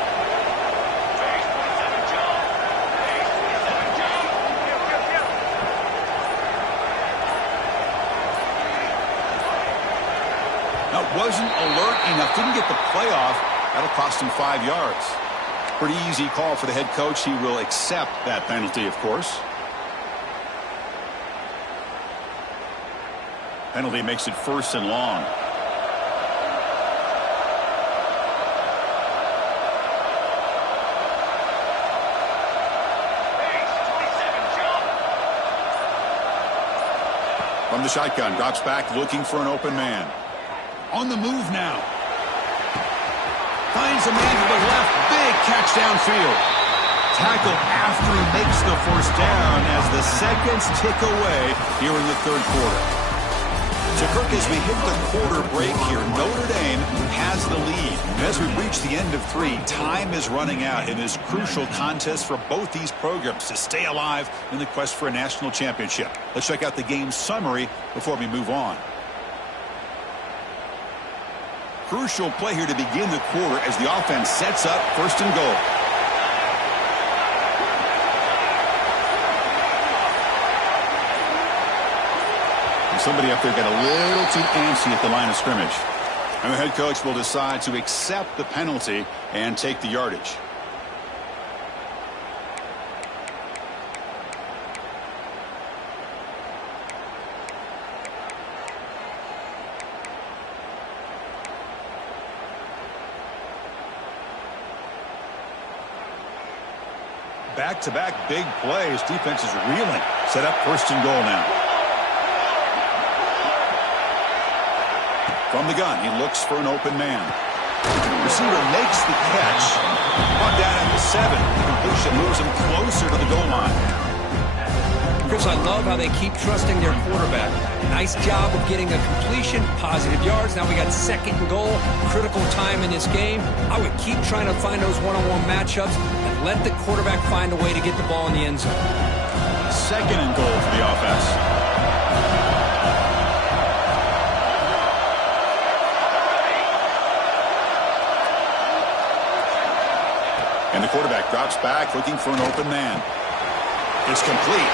Now, wasn't alert enough, didn't get the play off. That'll cost him 5 yards. Pretty easy call for the head coach. He will accept that penalty, of course. Penalty makes it 1st and long. From the shotgun, drops back looking for an open man. On the move now. Finds a man to the left. Big catch downfield. Tackle after he makes the first down as the seconds tick away here in the 3rd quarter. So, Kirk, as we hit the quarter break here, Notre Dame has the lead. As we reach the end of 3, time is running out in this crucial contest for both these programs to stay alive in the quest for a national championship. Let's check out the game summary before we move on. Crucial play here to begin the quarter as the offense sets up 1st and goal. Somebody up there got a little too antsy at the line of scrimmage. And the head coach will decide to accept the penalty and take the yardage. Back-to-back big plays. Defense is reeling. Set up 1st and goal now. From the gun, he looks for an open man. Receiver makes the catch. Brought down at the 7. The completion moves him closer to the goal line. Chris, I love how they keep trusting their quarterback. Nice job of getting a completion, positive yards. Now we got 2nd and goal, critical time in this game. I would keep trying to find those one-on-one matchups and let the quarterback find a way to get the ball in the end zone. 2nd and goal for the offense. And the quarterback drops back looking for an open man. It's complete.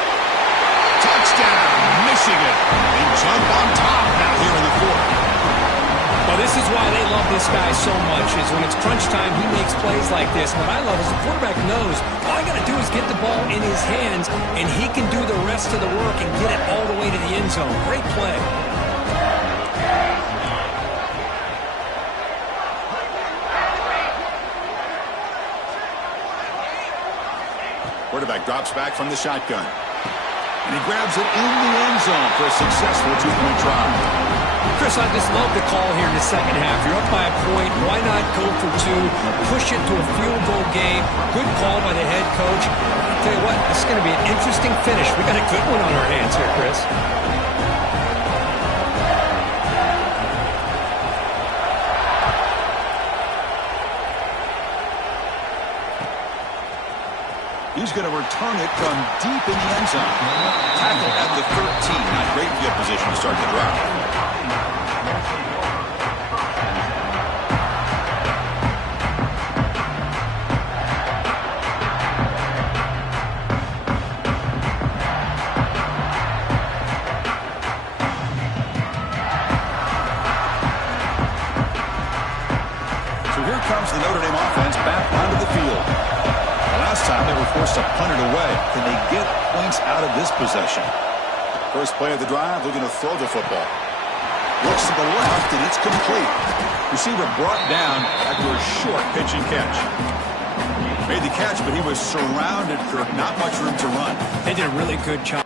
Touchdown, Michigan. They jump on top now here in the 4th. Well, this is why they love this guy so much, is when it's crunch time, he makes plays like this. What I love is the quarterback knows all I got to do is get the ball in his hands, and he can do the rest of the work and get it all the way to the end zone. Great play. Quarterback drops back from the shotgun. And he grabs it in the end zone for a successful 2-point try. Chris, I just love the call here in the 2nd half. You're up by a point. Why not go for 2? Push it to a field goal game. Good call by the head coach. I'll tell you what, this is going to be an interesting finish. We got a good one on our hands here, Chris. He's going to return it from deep in the end zone. Tackle at the 13. Not great field position to start the drive. So here comes the Notre Dame offense back onto the field. Last time they were forced to punt it away. Can they get points out of this possession? First play of the drive, looking to throw the football. Looks to the left, and it's complete. Receiver brought down after a short pitch and catch. Made the catch, but he was surrounded, Kirk. Not much room to run. They did a really good job.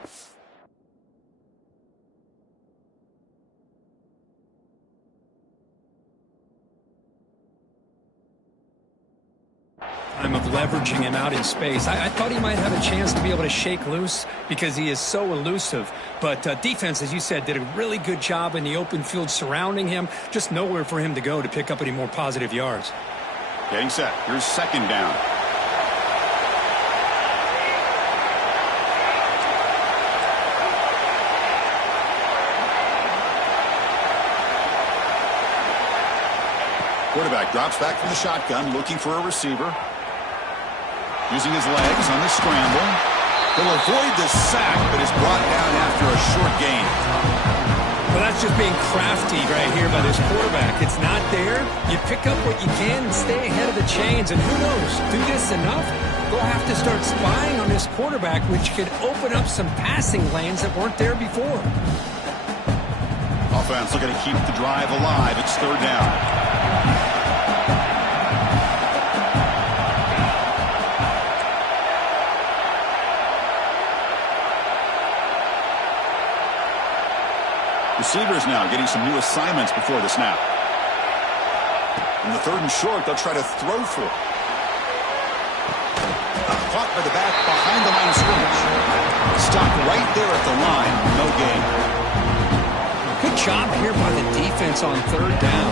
Of leveraging him out in space. I thought he might have a chance to be able to shake loose because he is so elusive. But defense, as you said, did a really good job in the open field surrounding him. Just nowhere for him to go to pick up any more positive yards. Getting set. Here's second down. Quarterback drops back from the shotgun, looking for a receiver. Using his legs on the scramble. He'll avoid the sack, but is brought down after a short gain. Well, that's just being crafty right here by this quarterback. It's not there. You pick up what you can and stay ahead of the chains. And who knows, do this enough, they'll have to start spying on this quarterback, which could open up some passing lanes that weren't there before. Offense looking to keep the drive alive. It's third down. Receivers now getting some new assignments before the snap. In the third and short, they'll try to throw for it. Caught by the back behind the line of scrimmage. Stopped right there at the line. No gain. Good job here by the defense on third down.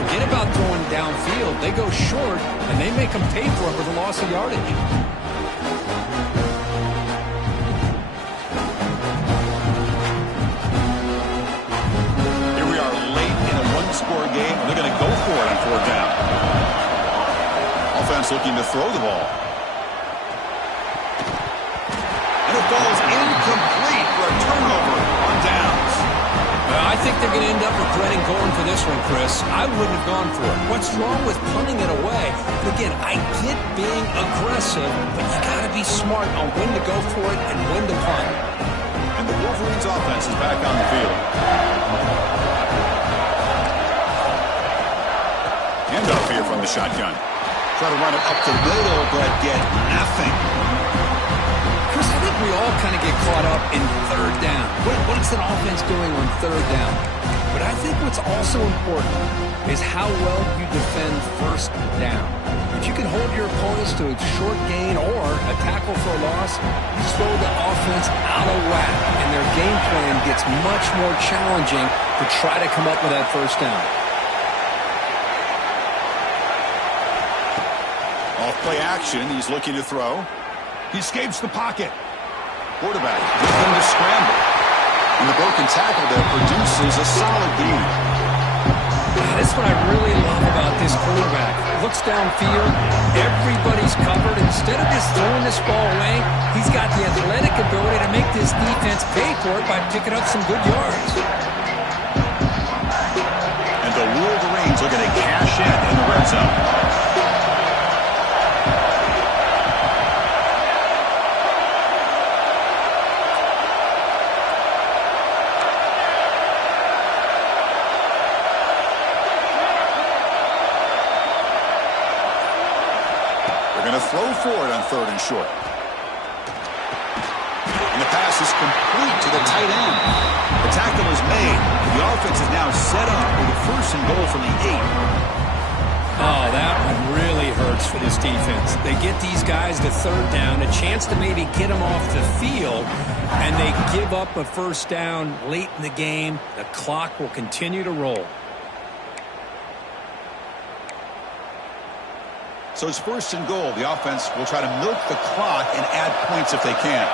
Forget about throwing downfield. They go short, and they make them pay for it with a loss of yardage. Score game, and they're going to go for it on fourth down. Offense looking to throw the ball. And it falls incomplete for a turnover on downs. I think they're going to end up regretting going for this one, Chris. I wouldn't have gone for it. What's wrong with punting it away? And again, I get being aggressive, but you got to be smart on when to go for it and when to punt. And the Wolverines offense is back on the field. Handoff here from the shotgun. Try to run it up the middle, but get nothing. Chris, I think we all kind of get caught up in third down. What's an offense doing on third down? But I think what's also important is how well you defend first down. If you can hold your opponents to a short gain or a tackle for a loss, you throw the offense out of whack, and their game plan gets much more challenging to try to come up with that first down. Off-play action, he's looking to throw. He escapes the pocket. Quarterback looking to scramble. And the broken tackle there produces a solid gain. That's what I really love about this quarterback. Looks downfield, everybody's covered. Instead of just throwing this ball away, he's got the athletic ability to make this defense pay for it by picking up some good yards. And the Wolverines looking to cash in the red zone. Throw forward on third and short. And the pass is complete to the tight end. The tackle is made. The offense is now set up with a first and goal from the 8. Oh, that one really hurts for this defense. They get these guys to third down, a chance to maybe get them off the field, and they give up a first down late in the game. The clock will continue to roll. So it's first and goal. The offense will try to milk the clock and add points if they can.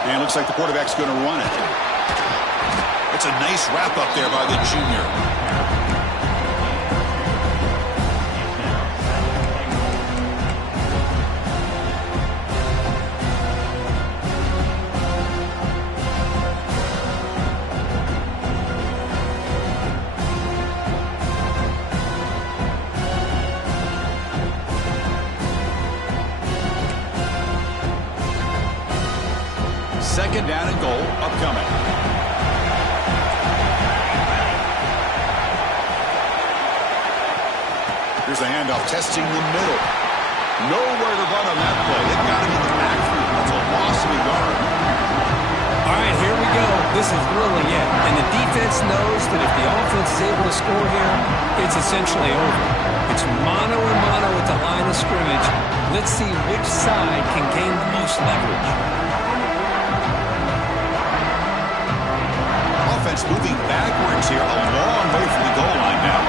And it looks like the quarterback's going to run it. It's a nice wrap up there by the junior. Second down and goal upcoming. Here's Here's the handoff, testing the middle. Nowhere to run on that play. They've got him in the backfield. That's a loss of a yard. All right, here we go. This is really it. And the defense knows that if the offense is able to score here, it's essentially over. It's mano a mano at the line of scrimmage. Let's see which side can gain the most leverage. Offense moving backwards here, a long way from the goal line now.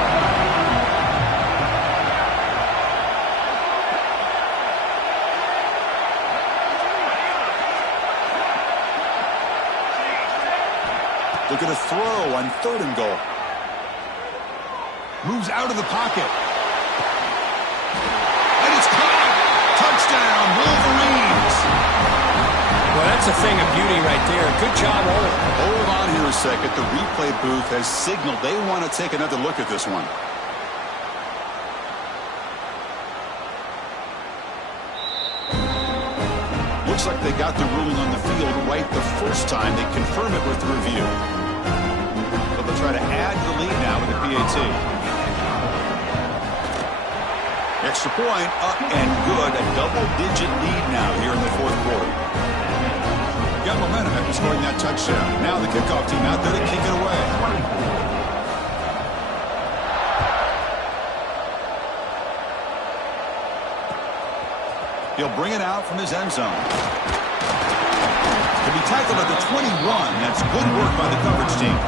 Look at a throw on 3rd and goal. Moves out of the pocket. And it's caught. Touchdown, Wolverines. Well, that's a thing of beauty right there. Good job, Ole. Hold on here a second. The replay booth has signaled they want to take another look at this one. Looks like they got the ruling on the field right the first time. They confirm it with the review. So they'll try to add to the lead now with the PAT. Extra point, up and good. A double-digit lead now here in the 4th quarter. Got momentum after scoring that touchdown. Now the kickoff team out there to kick it away. He'll bring it out from his end zone. To be tackled at the 21, that's good work by the coverage team.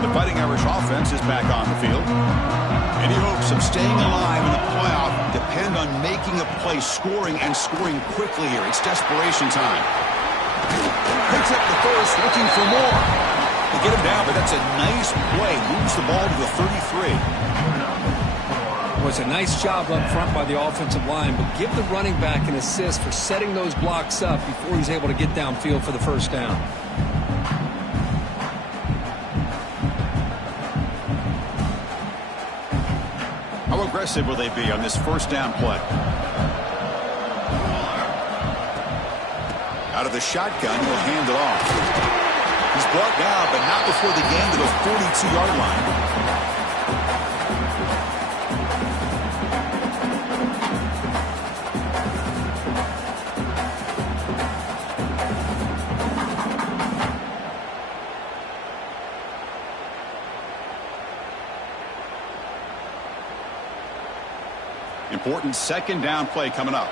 The Fighting Irish offense is back on the field. Any hopes of staying alive in the playoff depend on making a play, scoring, and scoring quickly here. It's desperation time. Picks up the first, looking for more. They get him down, but that's a nice play. Moves the ball to the 33. It was a nice job up front by the offensive line, but give the running back an assist for setting those blocks up before he's able to get downfield for the first down. How aggressive will they be on this first down play? Out of the shotgun, he'll hand it off. He's brought down, but not before the gain to the 42-yard line. Important 2nd down play coming up.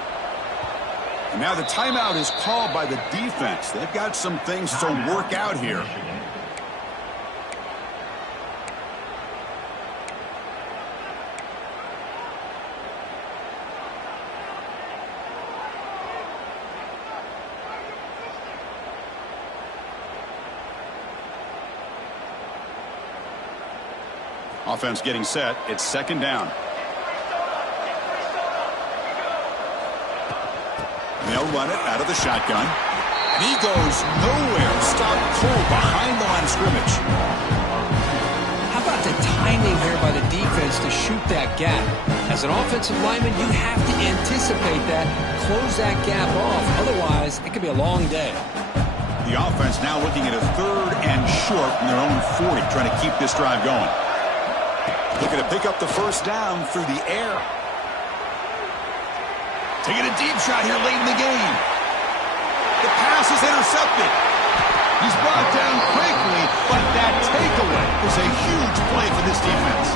And now the timeout is called by the defense. They've got some things to work out here. Offense getting set. It's 2nd down. They'll run it out of the shotgun. And he goes nowhere. Stopped cold behind the line of scrimmage. How about the timing here by the defense to shoot that gap? As an offensive lineman, you have to anticipate that, close that gap off. Otherwise, it could be a long day. The offense now looking at a 3rd and short from their own 40, trying to keep this drive going. Looking to pick up the first down through the air. Taking a deep shot here late in the game. The pass is intercepted. He's brought down quickly, but that takeaway is a huge play for this defense.